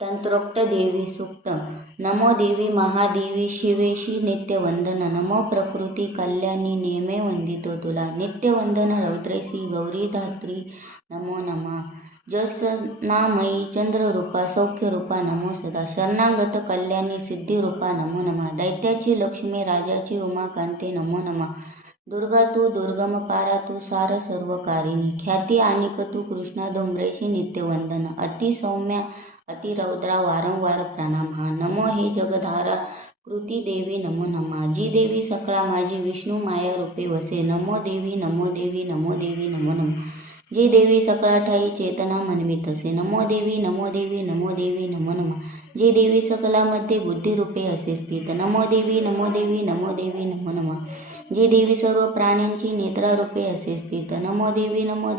तंत्रोक्त देवी सूक्त नमो देवी महादेवी शिवेशी नित्यवंदन नमो प्रकृती कल्याणी नेमे वंदितो तुला। नित्यवंदन रौद्रेसी गौरी धात्री। नमो नमः। ज्योत्स्नामयी चंद्ररूपा सौख्यरूपा नमो सदा। शरणागत कल्याणी सिद्धिरूपा नमो नमा। दैत्याची लक्ष्मी राजाची उमाकांते नमो नमः। दुर्गा तू दुर्गम पारा तू सार सर्वकारिणी। ख्याती आणिक तू कृष्णा डोंबरेशी नित्यवंदन अति सौम्या अति रौद्रा वारंवार प्रणाम हा नमो हे जगधारा कृती देवी नमो नमः जी देवी सकळा माझी विष्णू माया रूपे वसे नमो देवी नमो देवी नमो देवी नमो नमः जी देवी सकळा ठाई चेतना मनवित असे नमो देवी नमो देवी नमो देवी नमो नमः जी देवी सकलामध्ये बुद्धिरूपे असे स्थित नमो देवी नमो देवी नमो देवी नमो नमः जी देवी सर्व प्राण्यांची नेत्रारूपे असे स्थित नमो देवी नमो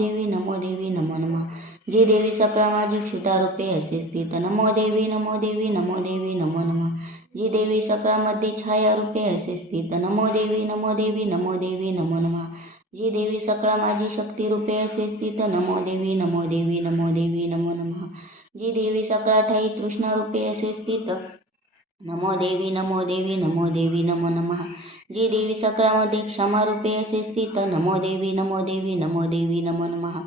जी देवी सप्रामाजिक माझी क्षुतारूपे असे स्थित नमो देवी नमो देवी नमो देवी नमो नमः जी देवी सकळामध्ये छायारूपे असे स्थित नमो देवी नमो देवी नमो देवी नमो नमः जी देवी सकळा माझी शक्तिरूपे असे स्थित नमो देवी नमो देवी नमो देवी नमो नमः जी देवी सकळा ठाई तृष्णारूपे असे स्थित नमो देवी नमो देवी नमो देवी नमो नमः जी देवी सकळामध्ये क्षमारूपे असे स्थित नमो देवी नमो देवी नमो देवी नमो नमः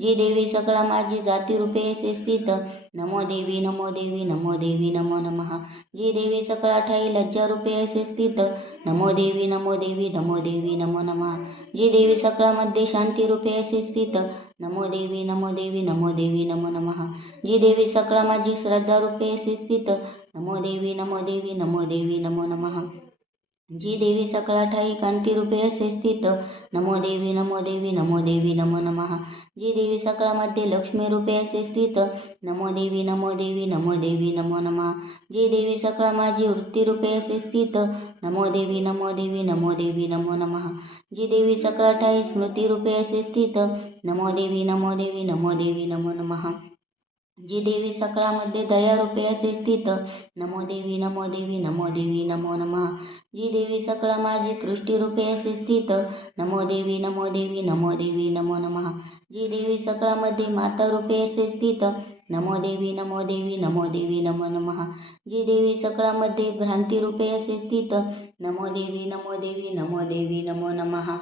जी देवी सकळा माझी जातीरूपे असे स्थित नमो देवी नमो देवी नमो देवी नमो नमः जी देवी सकळा ठाई लज्जारूपे असे स्थित नमो देवी नमो देवी नमो देवी नमो नमः जी देवी सकळामध्ये शांतीरूपे असे स्थित नमो देवी नमो देवी नमो देवी नमो नमः जी देवी सकळा माझी श्रद्धारूपे असे स्थित नमो देवी नमो देवी नमो देवी नमो नमः जी देवी सकळा ठाई कांतीरूपे असे स्थित नमो देवी नमो देवी नमो देवी नमो नमः जी देवी सकळामध्ये लक्ष्मीरूपे असे स्थित नमो देवी नमो देवी नमो देवी नमो नमः जी देवी सकळा माझी वृत्तीरूपे असे स्थित नमो देवी नमो देवी नमो देवी नमो नमः जी देवी सकळा ठाई स्मृतिरूपे असे स्थित नमो देवी नमो देवी नमो देवी नमो नमः जी देवी सकळामध्ये दयारूपे असे स्थित नमो देवी नमो देवी नमो देवी नमो नमः जी देवी सकळा माझी दृष्टीरूपे असे स्थित नमो देवी नमो देवी नमो देवी नमो नमः जी देवी सकळामध्ये मातारूपे असे स्थित नमो देवी नमो देवी नमो देवी नमो नमः जी देवी सकळामध्ये भ्रांतीरूपे असे स्थित नमो देवी नमो देवी नमो देवी नमो नमः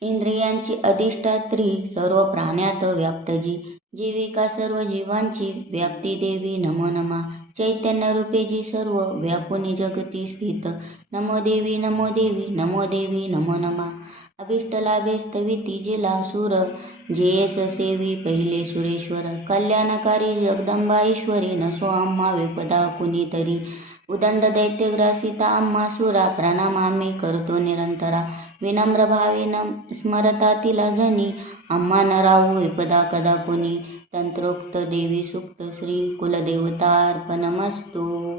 इंद्रियांची अधिष्ठात्री सर्व प्राण्यात व्याप्त जी. जीविका सर्व जीवांची व्याप्ती देवी नमो नमा. चैतन्य रूपे जी सर्व व्यापुनी जगती स्थित. नमो देवी नमो देवी नमो देवी नमो नमः. अभिष्टलाभे स्तविती जिला सुर. जेयस सेवी पहिले सुरेश्वर. कल्याणकारी जगदंबा ईश्वरी नसो आम्हा विपदा कुणीतरी. उदंड दैत्यग्रासिता अम्मासुरा सुरा प्रणाम आम्ही करतो निरंतरा. विनम्र भावेन स्मरता तिला जनी अम्मा न राहू विपदा कदा कुणी? तंत्रोक्त देवी सुक्त श्री कुलदेवता अर्पणमस्तू.